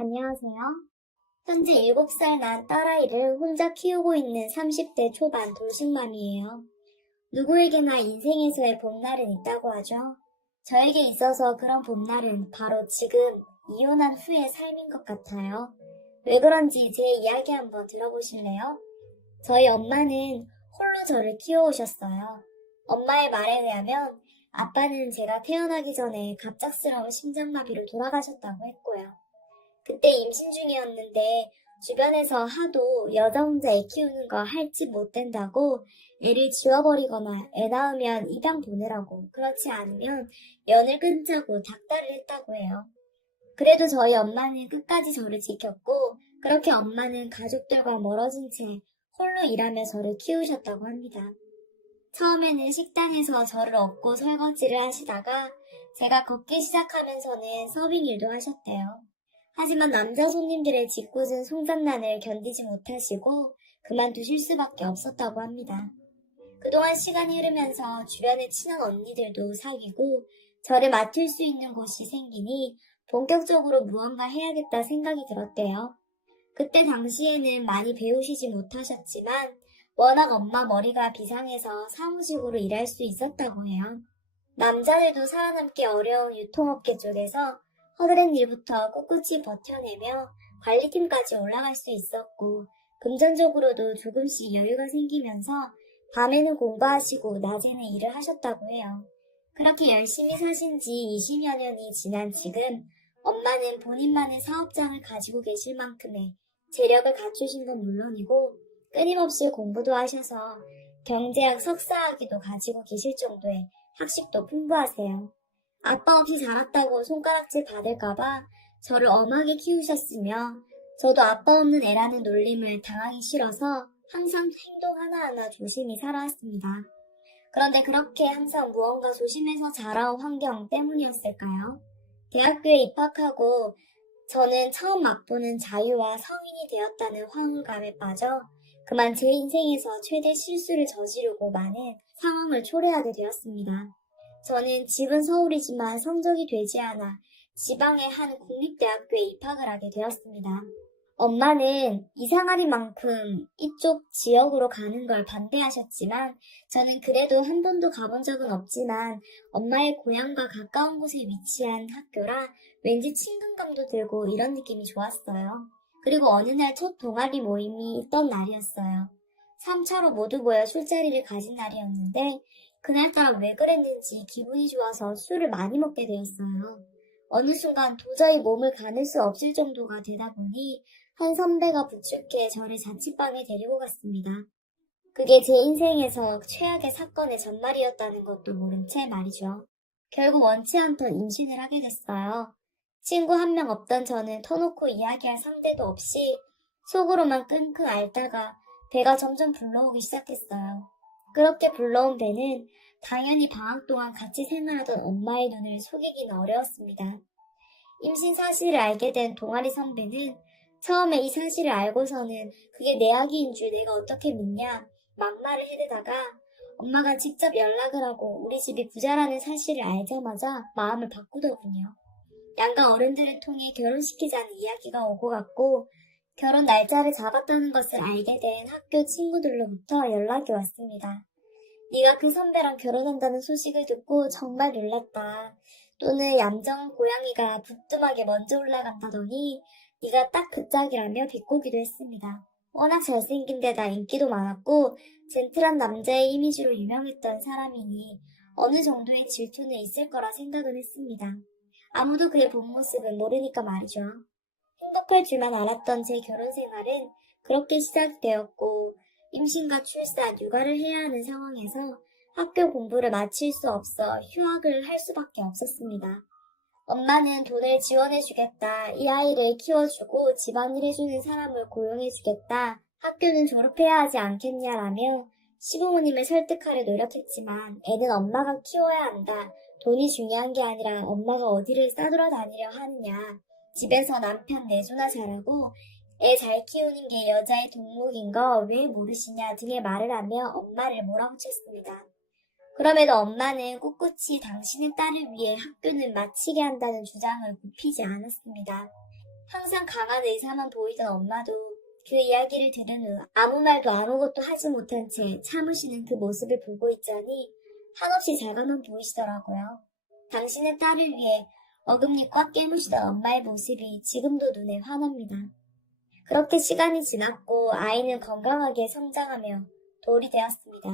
안녕하세요. 현재 7살 난 딸아이를 혼자 키우고 있는 30대 초반 돌싱맘이에요. 누구에게나 인생에서의 봄날은 있다고 하죠. 저에게 있어서 그런 봄날은 바로 지금 이혼한 후의 삶인 것 같아요. 왜 그런지 제 이야기 한번 들어보실래요? 저희 엄마는 홀로 저를 키워오셨어요. 엄마의 말에 의하면 아빠는 제가 태어나기 전에 갑작스러운 심장마비로 돌아가셨다고 했고요. 그때 임신 중이었는데 주변에서 하도 여자 혼자 애 키우는 거 할 짓 못 된다고 애를 지워버리거나 애 낳으면 입양 보내라고 그렇지 않으면 연을 끊자고 닥달을 했다고 해요. 그래도 저희 엄마는 끝까지 저를 지켰고 그렇게 엄마는 가족들과 멀어진 채 홀로 일하며 저를 키우셨다고 합니다. 처음에는 식당에서 저를 업고 설거지를 하시다가 제가 걷기 시작하면서는 서빙 일도 하셨대요. 하지만 남자 손님들의 짓궂은 송장난을 견디지 못하시고 그만두실 수밖에 없었다고 합니다. 그동안 시간이 흐르면서 주변의 친한 언니들도 사귀고 저를 맡을 수 있는 곳이 생기니 본격적으로 무언가 해야겠다 생각이 들었대요. 그때 당시에는 많이 배우시지 못하셨지만 워낙 엄마 머리가 비상해서 사무직으로 일할 수 있었다고 해요. 남자들도 살아남기 어려운 유통업계 쪽에서 허드렛 일부터 꿋꿋이 버텨내며 관리팀까지 올라갈 수 있었고 금전적으로도 조금씩 여유가 생기면서 밤에는 공부하시고 낮에는 일을 하셨다고 해요. 그렇게 열심히 사신 지 20여 년이 지난 지금 엄마는 본인만의 사업장을 가지고 계실 만큼의 재력을 갖추신 건 물론이고 끊임없이 공부도 하셔서 경제학 석사학위도 가지고 계실 정도의 학식도 풍부하세요. 아빠 없이 자랐다고 손가락질 받을까봐 저를 엄하게 키우셨으며 저도 아빠 없는 애라는 놀림을 당하기 싫어서 항상 행동 하나하나 조심히 살아왔습니다. 그런데 그렇게 항상 무언가 조심해서 자라온 환경 때문이었을까요? 대학교에 입학하고 저는 처음 맛보는 자유와 성인이 되었다는 황홀감에 빠져 그만 제 인생에서 최대 실수를 저지르고 많은 상황을 초래하게 되었습니다. 저는 집은 서울이지만 성적이 되지 않아 지방의 한 국립대학교에 입학을 하게 되었습니다. 엄마는 이상하리만큼 이쪽 지역으로 가는 걸 반대하셨지만 저는 그래도 한 번도 가본 적은 없지만 엄마의 고향과 가까운 곳에 위치한 학교라 왠지 친근감도 들고 이런 느낌이 좋았어요. 그리고 어느 날 첫 동아리 모임이 있던 날이었어요. 3차로 모두 모여 술자리를 가진 날이었는데 그날따라 왜 그랬는지 기분이 좋아서 술을 많이 먹게 되었어요. 어느 순간 도저히 몸을 가눌 수 없을 정도가 되다 보니 한 선배가 부축해 저를 자취방에 데리고 갔습니다. 그게 제 인생에서 최악의 사건의 전말이었다는 것도 모른 채 말이죠. 결국 원치 않던 임신을 하게 됐어요. 친구 한 명 없던 저는 터놓고 이야기할 상대도 없이 속으로만 끙끙 앓다가 배가 점점 불러오기 시작했어요. 그렇게 불러온 배는 당연히 방학 동안 같이 생활하던 엄마의 눈을 속이기는 어려웠습니다. 임신 사실을 알게 된 동아리 선배는 처음에 이 사실을 알고서는 그게 내 아기인 줄 내가 어떻게 믿냐 막말을 해대다가 엄마가 직접 연락을 하고 우리 집이 부자라는 사실을 알자마자 마음을 바꾸더군요. 양가 어른들을 통해 결혼시키자는 이야기가 오고 갔고 결혼 날짜를 잡았다는 것을 알게 된 학교 친구들로부터 연락이 왔습니다. 네가 그 선배랑 결혼한다는 소식을 듣고 정말 놀랐다. 또는 얌전한 고양이가 부뚜막에 먼저 올라간다더니 네가 딱 그 짝이라며 비꼬기도 했습니다. 워낙 잘생긴 데다 인기도 많았고 젠틀한 남자의 이미지로 유명했던 사람이니 어느 정도의 질투는 있을 거라 생각은 했습니다. 아무도 그의 본 모습은 모르니까 말이죠. 행복할 줄만 알았던 제 결혼 생활은 그렇게 시작되었고 임신과 출산, 육아를 해야 하는 상황에서 학교 공부를 마칠 수 없어 휴학을 할 수밖에 없었습니다. 엄마는 돈을 지원해주겠다, 이 아이를 키워주고 집안일 해주는 사람을 고용해주겠다, 학교는 졸업해야 하지 않겠냐라며 시부모님을 설득하려 노력했지만 애는 엄마가 키워야 한다, 돈이 중요한 게 아니라 엄마가 어디를 싸돌아다니려 하느냐, 집에서 남편 내조나 잘하고 애 잘 키우는 게 여자의 덕목인 거 왜 모르시냐 등의 말을 하며 엄마를 몰아붙였습니다. 그럼에도 엄마는 꿋꿋이 당신의 딸을 위해 학교는 마치게 한다는 주장을 굽히지 않았습니다. 항상 강한 의사만 보이던 엄마도 그 이야기를 들은 후 아무 말도 아무것도 하지 못한 채 참으시는 그 모습을 보고 있자니 한없이 잘가만 보이시더라고요. 당신의 딸을 위해 어금니 꽉 깨무시던 엄마의 모습이 지금도 눈에 환합니다. 그렇게 시간이 지났고 아이는 건강하게 성장하며 돌이 되었습니다.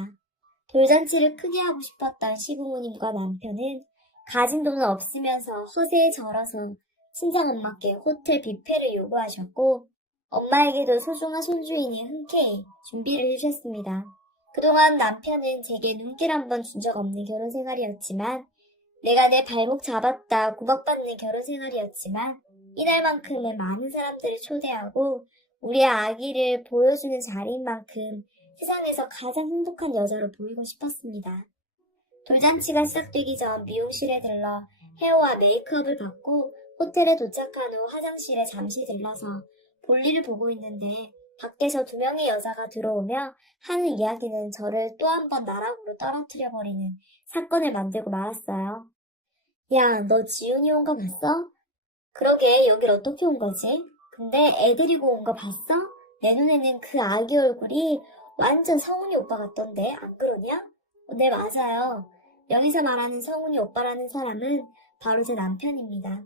돌잔치를 크게 하고 싶었던 시부모님과 남편은 가진 돈은 없으면서 허세에 절어서 친정엄마께 호텔 뷔페를 요구하셨고 엄마에게도 소중한 손주이니 흔쾌히 준비를 해주셨습니다. 그동안 남편은 제게 눈길 한 번 준 적 없는 결혼 생활이었지만 내가 내 발목 잡았다 구박받는 결혼 생활이었지만 이날만큼은 많은 사람들을 초대하고 우리의 아기를 보여주는 자리인 만큼 세상에서 가장 행복한 여자로 보이고 싶었습니다. 돌잔치가 시작되기 전 미용실에 들러 헤어와 메이크업을 받고 호텔에 도착한 후 화장실에 잠시 들러서 볼일을 보고 있는데 밖에서 2명의 여자가 들어오며 하는 이야기는 저를 또 한 번 나락으로 떨어뜨려버리는 사건을 만들고 말았어요. 야, 너 지훈이 온 거 봤어? 그러게, 여길 어떻게 온 거지? 근데 애 데리고 온 거 봤어? 내 눈에는 그 아기 얼굴이 완전 성훈이 오빠 같던데, 안 그러냐? 네, 맞아요. 여기서 말하는 성훈이 오빠라는 사람은 바로 제 남편입니다.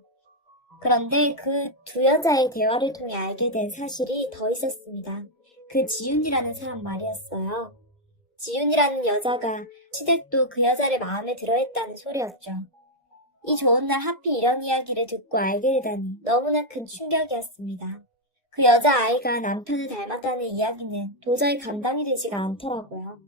그런데 그 두 여자의 대화를 통해 알게 된 사실이 더 있었습니다. 그 지훈이라는 사람 말이었어요. 지훈이라는 여자가 시댁도 그 여자를 마음에 들어했다는 소리였죠. 이 좋은 날 하필 이런 이야기를 듣고 알게 되다니 너무나 큰 충격이었습니다. 그 여자아이가 남편을 닮았다는 이야기는 도저히 감당이 되지가 않더라고요.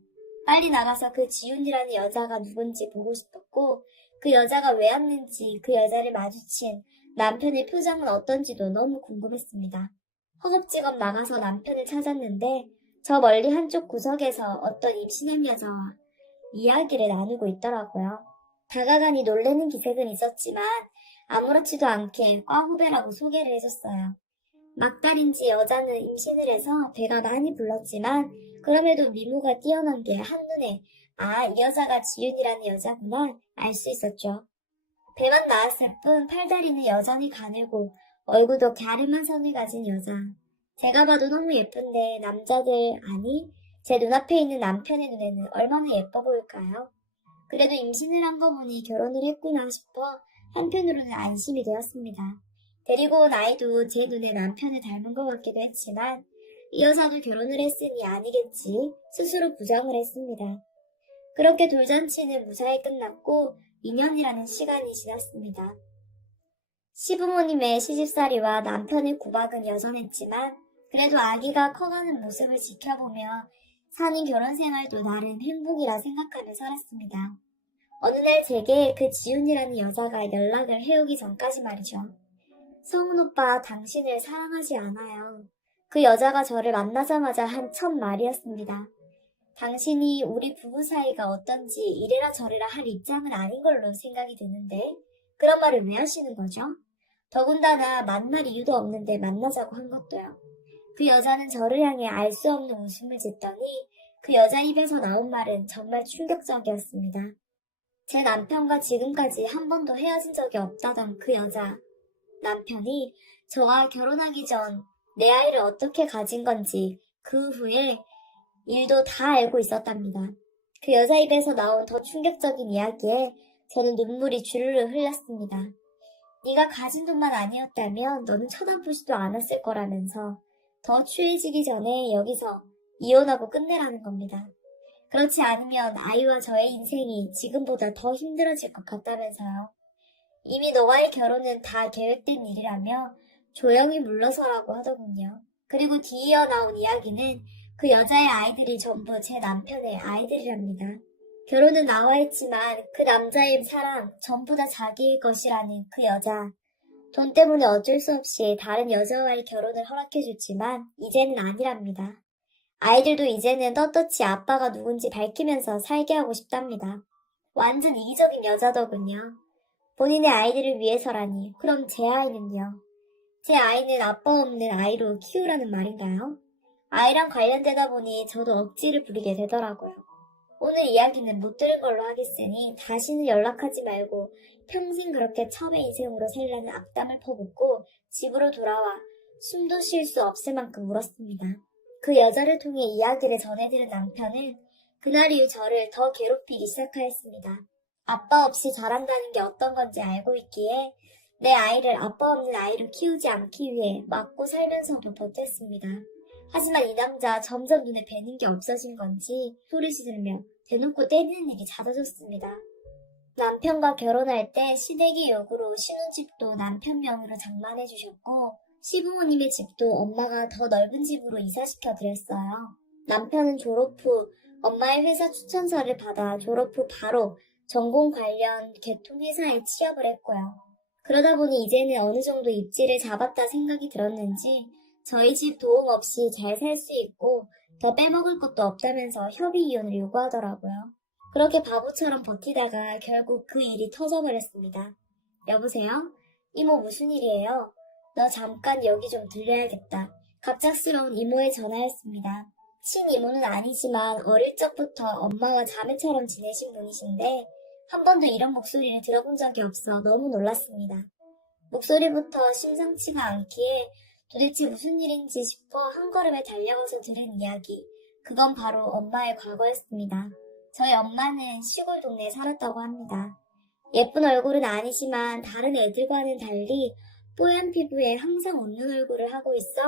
빨리 나가서 그 지훈이라는 여자가 누군지 보고 싶었고 그 여자가 왜 왔는지 그 여자를 마주친 남편의 표정은 어떤지도 너무 궁금했습니다. 허겁지겁 나가서 남편을 찾았는데 저 멀리 한쪽 구석에서 어떤 임신한 여자와 이야기를 나누고 있더라고요. 다가가니 놀라는 기색은 있었지만 아무렇지도 않게 과 후배라고 소개를 해줬어요. 막달인지 여자는 임신을 해서 배가 많이 불렀지만 그럼에도 미모가 뛰어난 게 한눈에 이 여자가 지윤이라는 여자구나 알 수 있었죠. 배만 나왔을 뿐 팔다리는 여전히 가늘고 얼굴도 갸름한 선을 가진 여자. 제가 봐도 너무 예쁜데 남자들 제 눈앞에 있는 남편의 눈에는 얼마나 예뻐 보일까요? 그래도 임신을 한 거 보니 결혼을 했구나 싶어 한편으로는 안심이 되었습니다. 데리고 온 아이도 제 눈에 남편을 닮은 것 같기도 했지만 이 여자도 결혼을 했으니 아니겠지 스스로 부정을 했습니다. 그렇게 돌잔치는 무사히 끝났고 2년이라는 시간이 지났습니다. 시부모님의 시집살이와 남편의 구박은 여전했지만 그래도 아기가 커가는 모습을 지켜보며 사는 결혼 생활도 나름 행복이라 생각하며 살았습니다. 어느 날 제게 그 지훈이라는 여자가 연락을 해오기 전까지 말이죠. 성훈 오빠 당신을 사랑하지 않아요. 그 여자가 저를 만나자마자 한 첫 말이었습니다. 당신이 우리 부부 사이가 어떤지 이래라 저래라 할 입장은 아닌 걸로 생각이 드는데 그런 말을 왜 하시는 거죠? 더군다나 만날 이유도 없는데 만나자고 한 것도요. 그 여자는 저를 향해 알 수 없는 웃음을 짓더니 그 여자 입에서 나온 말은 정말 충격적이었습니다. 제 남편과 지금까지 한 번도 헤어진 적이 없다던 그 여자. 남편이 저와 결혼하기 전 내 아이를 어떻게 가진 건지 그 후에 일도 다 알고 있었답니다. 그 여자 입에서 나온 더 충격적인 이야기에 저는 눈물이 주르르 흘렀습니다. 네가 가진 돈만 아니었다면 너는 쳐다보지도 않았을 거라면서 더 추해지기 전에 여기서 이혼하고 끝내라는 겁니다. 그렇지 않으면 아이와 저의 인생이 지금보다 더 힘들어질 것 같다면서요. 이미 너와의 결혼은 다 계획된 일이라며 조용히 물러서라고 하더군요. 그리고 뒤이어 나온 이야기는 그 여자의 아이들이 전부 제 남편의 아이들이랍니다. 결혼은 나와 했지만 그 남자의 사랑 전부 다 자기의 것이라는 그 여자. 돈 때문에 어쩔 수 없이 다른 여자와의 결혼을 허락해줬지만 이제는 아니랍니다. 아이들도 이제는 떳떳이 아빠가 누군지 밝히면서 살게 하고 싶답니다. 완전 이기적인 여자더군요. 본인의 아이들을 위해서라니 그럼 제 아이는요? 제 아이는 아빠 없는 아이로 키우라는 말인가요? 아이랑 관련되다 보니 저도 억지를 부리게 되더라고요. 오늘 이야기는 못 들은 걸로 하겠으니 다시는 연락하지 말고 평생 그렇게 첩의 인생으로 살라는 악담을 퍼붓고 집으로 돌아와 숨도 쉴 수 없을 만큼 울었습니다. 그 여자를 통해 이야기를 전해들은 남편은 그날 이후 저를 더 괴롭히기 시작하였습니다. 아빠 없이 자란다는 게 어떤 건지 알고 있기에 내 아이를 아빠 없는 아이로 키우지 않기 위해 맞고 살면서도 버텼습니다. 하지만 이 남자 점점 눈에 뵈는 게 없어진 건지 소리 지르며 대놓고 때리는 일이 잦아졌습니다. 남편과 결혼할 때 시댁이 요구로 신혼집도 남편 명의로 장만해 주셨고 시부모님의 집도 엄마가 더 넓은 집으로 이사시켜 드렸어요. 남편은 졸업 후 엄마의 회사 추천서를 받아 졸업 후 바로 전공 관련 개통 회사에 취업을 했고요. 그러다 보니 이제는 어느 정도 입지를 잡았다 생각이 들었는지 저희 집 도움 없이 잘 살 수 있고 더 빼먹을 것도 없다면서 협의 이혼을 요구하더라고요. 그렇게 바보처럼 버티다가 결국 그 일이 터져버렸습니다. 여보세요? 이모 무슨 일이에요? 너 잠깐 여기 좀 들려야겠다. 갑작스러운 이모의 전화였습니다. 친이모는 아니지만 어릴 적부터 엄마와 자매처럼 지내신 분이신데 한 번도 이런 목소리를 들어본 적이 없어 너무 놀랐습니다. 목소리부터 심상치가 않기에 도대체 무슨 일인지 싶어 한 걸음에 달려가서 들은 이야기. 그건 바로 엄마의 과거였습니다. 저희 엄마는 시골 동네에 살았다고 합니다. 예쁜 얼굴은 아니지만 다른 애들과는 달리 뽀얀 피부에 항상 웃는 얼굴을 하고 있어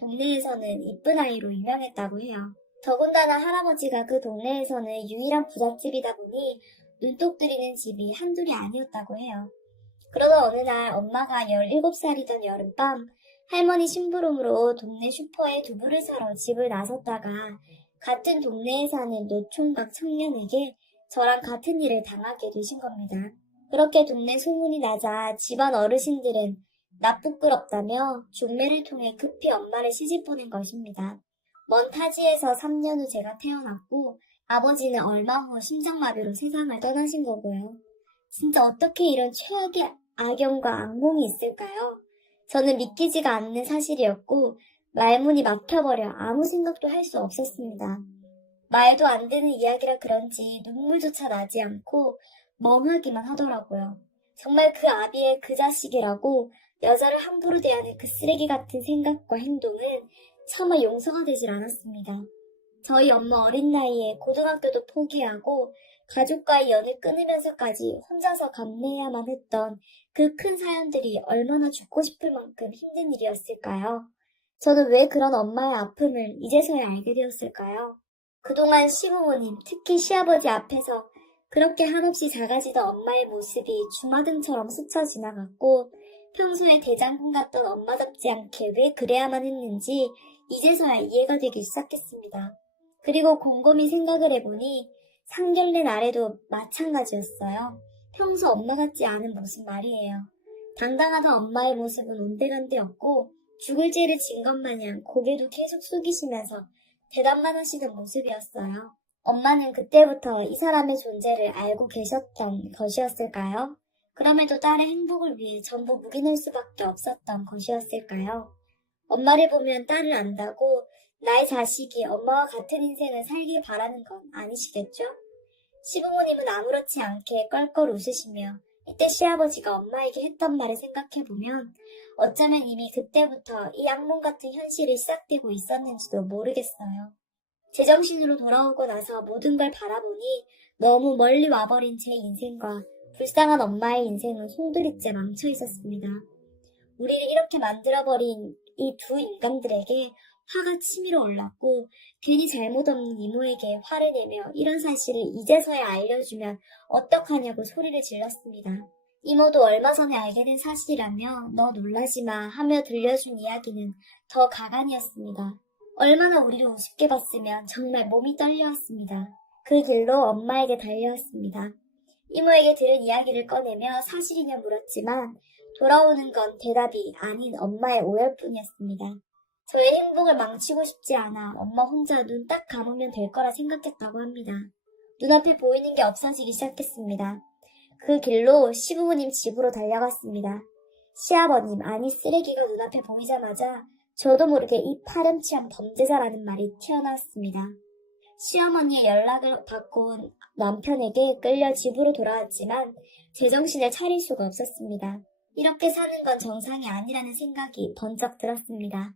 동네에서는 이쁜 아이로 유명했다고 해요. 더군다나 할아버지가 그 동네에서는 유일한 부잣집이다 보니 눈독 들이는 집이 한둘이 아니었다고 해요. 그러다 어느 날 엄마가 17살이던 여름밤 할머니 심부름으로 동네 슈퍼에 두부를 사러 집을 나섰다가 같은 동네에 사는 노총각 청년에게 저랑 같은 일을 당하게 되신 겁니다. 그렇게 동네 소문이 나자 집안 어르신들은 나 부끄럽다며 중매를 통해 급히 엄마를 시집 보낸 것입니다. 먼 타지에서 3년 후 제가 태어났고 아버지는 얼마 후 심장마비로 세상을 떠나신 거고요. 진짜 어떻게 이런 최악의 악연과 악몽이 있을까요? 저는 믿기지가 않는 사실이었고 말문이 막혀버려 아무 생각도 할 수 없었습니다. 말도 안 되는 이야기라 그런지 눈물조차 나지 않고 멍하기만 하더라고요. 정말 그 아비의 그 자식이라고 여자를 함부로 대하는 그 쓰레기 같은 생각과 행동은 차마 용서가 되질 않았습니다. 저희 엄마 어린 나이에 고등학교도 포기하고 가족과의 연을 끊으면서까지 혼자서 감내해야만 했던 그 큰 사연들이 얼마나 죽고 싶을 만큼 힘든 일이었을까요? 저는 왜 그런 엄마의 아픔을 이제서야 알게 되었을까요? 그동안 시부모님, 특히 시아버지 앞에서 그렇게 한없이 작아지던 엄마의 모습이 주마등처럼 스쳐 지나갔고 평소에 대장금 같던 엄마답지 않게 왜 그래야만 했는지 이제서야 이해가 되기 시작했습니다. 그리고 곰곰이 생각을 해보니 상견례 날에도 마찬가지였어요. 평소 엄마 같지 않은 모습 말이에요. 당당하던 엄마의 모습은 온데간데였고 죽을 죄를 진 것 마냥 고개도 계속 숙이시면서 대답만 하시던 모습이었어요. 엄마는 그때부터 이 사람의 존재를 알고 계셨던 것이었을까요? 그럼에도 딸의 행복을 위해 전부 묵인할 수밖에 없었던 것이었을까요? 엄마를 보면 딸을 안다고 나의 자식이 엄마와 같은 인생을 살길 바라는 건 아니시겠죠? 시부모님은 아무렇지 않게 껄껄 웃으시며 이때 시아버지가 엄마에게 했던 말을 생각해보면 어쩌면 이미 그때부터 이 악몽 같은 현실이 시작되고 있었는지도 모르겠어요. 제정신으로 돌아오고 나서 모든 걸 바라보니 너무 멀리 와버린 제 인생과 불쌍한 엄마의 인생은 송두리째 망쳐 있었습니다. 우리를 이렇게 만들어버린 이 두 인간들에게 화가 치밀어 올랐고 괜히 잘못 없는 이모에게 화를 내며 이런 사실을 이제서야 알려주면 어떡하냐고 소리를 질렀습니다. 이모도 얼마 전에 알게 된 사실이라며 너 놀라지마 하며 들려준 이야기는 더 가관이었습니다. 얼마나 우리를 우습게 봤으면 정말 몸이 떨려왔습니다. 그 길로 엄마에게 달려왔습니다. 이모에게 들은 이야기를 꺼내며 사실이냐 물었지만 돌아오는 건 대답이 아닌 엄마의 오열뿐이었습니다. 저의 행복을 망치고 싶지 않아 엄마 혼자 눈 딱 감으면 될 거라 생각했다고 합니다. 눈앞에 보이는 게 없어지기 시작했습니다. 그 길로 시부모님 집으로 달려갔습니다. 시아버님, 아니 쓰레기가 눈앞에 보이자마자 저도 모르게 이 파렴치한 범죄자라는 말이 튀어나왔습니다. 시어머니의 연락을 받고 온 남편에게 끌려 집으로 돌아왔지만 제정신을 차릴 수가 없었습니다. 이렇게 사는 건 정상이 아니라는 생각이 번쩍 들었습니다.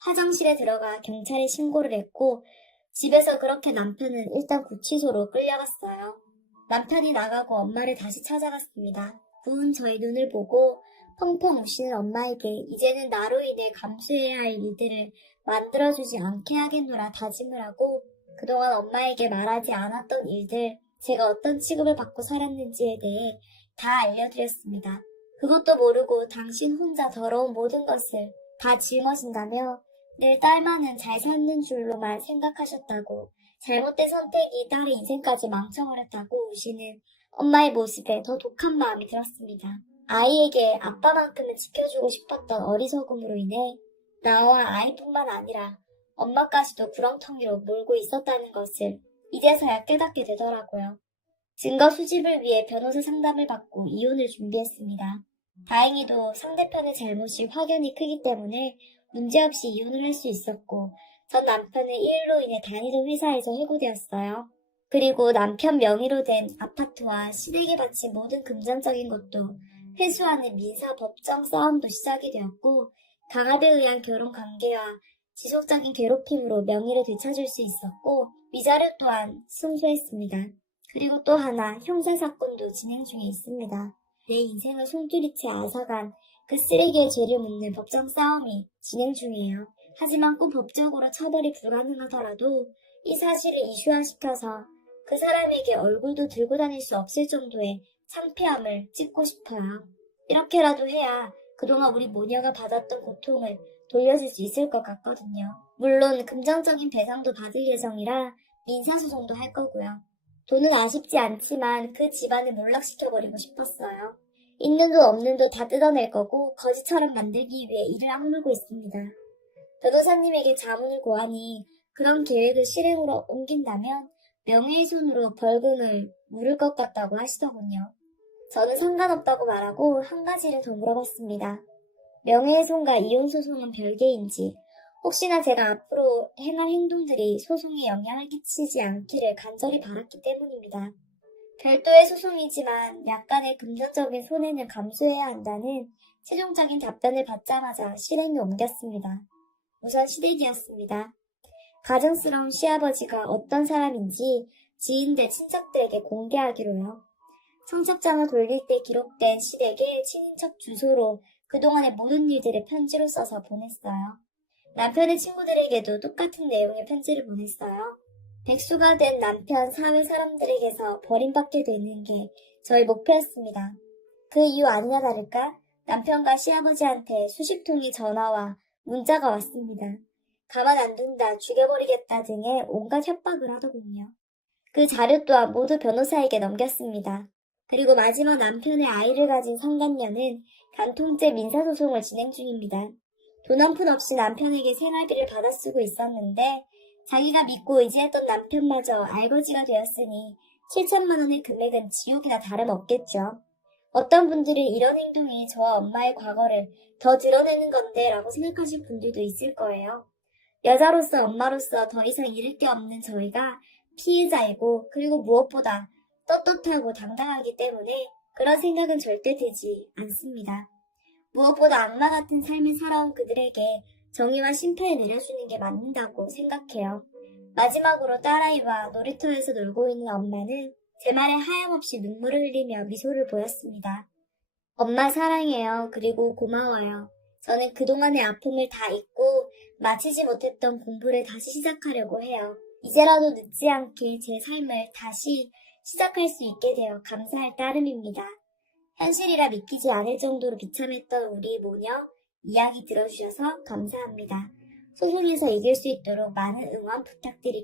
화장실에 들어가 경찰에 신고를 했고 집에서 그렇게 남편은 일단 구치소로 끌려갔어요. 남편이 나가고 엄마를 다시 찾아갔습니다. 부은 저의 눈을 보고 펑펑 우시는 엄마에게 이제는 나로 인해 감수해야 할 일들을 만들어주지 않게 하겠노라 다짐을 하고 그동안 엄마에게 말하지 않았던 일들, 제가 어떤 취급을 받고 살았는지에 대해 다 알려드렸습니다. 그것도 모르고 당신 혼자 더러운 모든 것을 다 짊어진다며 늘 딸만은 잘 사는 줄로만 생각하셨다고 잘못된 선택이 딸의 인생까지 망쳐버렸다고 우시는 엄마의 모습에 더 독한 마음이 들었습니다. 아이에게 아빠만큼은 지켜주고 싶었던 어리석음으로 인해 나와 아이뿐만 아니라 엄마까지도 구렁텅이로 몰고 있었다는 것을 이제서야 깨닫게 되더라고요. 증거 수집을 위해 변호사 상담을 받고 이혼을 준비했습니다. 다행히도 상대편의 잘못이 확연히 크기 때문에 문제없이 이혼을 할 수 있었고 전 남편은 이 일로 인해 다니던 회사에서 해고되었어요. 그리고 남편 명의로 된 아파트와 시댁에 바친 모든 금전적인 것도 회수하는 민사 법정 싸움도 시작이 되었고 강압에 의한 결혼 관계와 지속적인 괴롭힘으로 명의를 되찾을 수 있었고 위자료 또한 승소했습니다. 그리고 또 하나 형사사건도 진행 중에 있습니다. 내 인생을 송두리째 앗아간 그 쓰레기의 죄를 묻는 법정 싸움이 진행 중이에요. 하지만 꼭 법적으로 처벌이 불가능하더라도 이 사실을 이슈화시켜서 그 사람에게 얼굴도 들고 다닐 수 없을 정도의 창피함을 찍고 싶어요. 이렇게라도 해야 그동안 우리 모녀가 받았던 고통을 돌려줄 수 있을 것 같거든요. 물론 금전적인 배상도 받을 예정이라 민사소송도 할 거고요. 돈은 아쉽지 않지만 그 집안을 몰락시켜버리고 싶었어요. 있는 돈 없는 돈 다 뜯어낼 거고 거지처럼 만들기 위해 이를 악물고 있습니다. 변호사님에게 자문을 구하니 그런 계획을 실행으로 옮긴다면 명예훼손으로 벌금을 물을 것 같다고 하시더군요. 저는 상관없다고 말하고 한 가지를 더 물어봤습니다. 명예훼손과 이혼소송은 별개인지 혹시나 제가 앞으로 행할 행동들이 소송에 영향을 끼치지 않기를 간절히 바랐기 때문입니다. 별도의 소송이지만 약간의 금전적인 손해는 감수해야 한다는 최종적인 답변을 받자마자 실행에 옮겼습니다. 우선 시댁이었습니다. 가증스러운 시아버지가 어떤 사람인지 지인들 친척들에게 공개하기로요. 청첩장을 돌릴 때 기록된 시댁의 친인척 주소로 그동안의 모든 일들을 편지로 써서 보냈어요. 남편의 친구들에게도 똑같은 내용의 편지를 보냈어요. 백수가 된 남편 사회 사람들에게서 버림받게 되는 게 저희 목표였습니다. 그 이유 아니나 다를까 남편과 시아버지한테 수십 통의 전화와 문자가 왔습니다. 가만 안 둔다, 죽여버리겠다 등의 온갖 협박을 하더군요. 그 자료 또한 모두 변호사에게 넘겼습니다. 그리고 마지막 남편의 아이를 가진 상간녀는 간통죄 민사소송을 진행 중입니다. 돈 한 푼 없이 남편에게 생활비를 받아 쓰고 있었는데 자기가 믿고 의지했던 남편마저 알거지가 되었으니 7천만 원의 금액은 지옥이나 다름없겠죠. 어떤 분들은 이런 행동이 저와 엄마의 과거를 더 드러내는 건데 라고 생각하실 분들도 있을 거예요. 여자로서 엄마로서 더 이상 잃을 게 없는 저희가 피해자이고 그리고 무엇보다 떳떳하고 당당하기 때문에 그런 생각은 절대 들지 않습니다. 무엇보다 악마 같은 삶을 살아온 그들에게 정의와 심판을 내려주는 게 맞는다고 생각해요. 마지막으로 딸아이와 놀이터에서 놀고 있는 엄마는 제 말에 하염없이 눈물을 흘리며 미소를 보였습니다. 엄마 사랑해요. 그리고 고마워요. 저는 그동안의 아픔을 다 잊고 마치지 못했던 공부를 다시 시작하려고 해요. 이제라도 늦지 않게 제 삶을 다시 시작할 수 있게 되어 감사할 따름입니다. 현실이라 믿기지 않을 정도로 비참했던 우리 모녀 이야기 들어주셔서 감사합니다. 소송에서 이길 수 있도록 많은 응원 부탁드릴게요.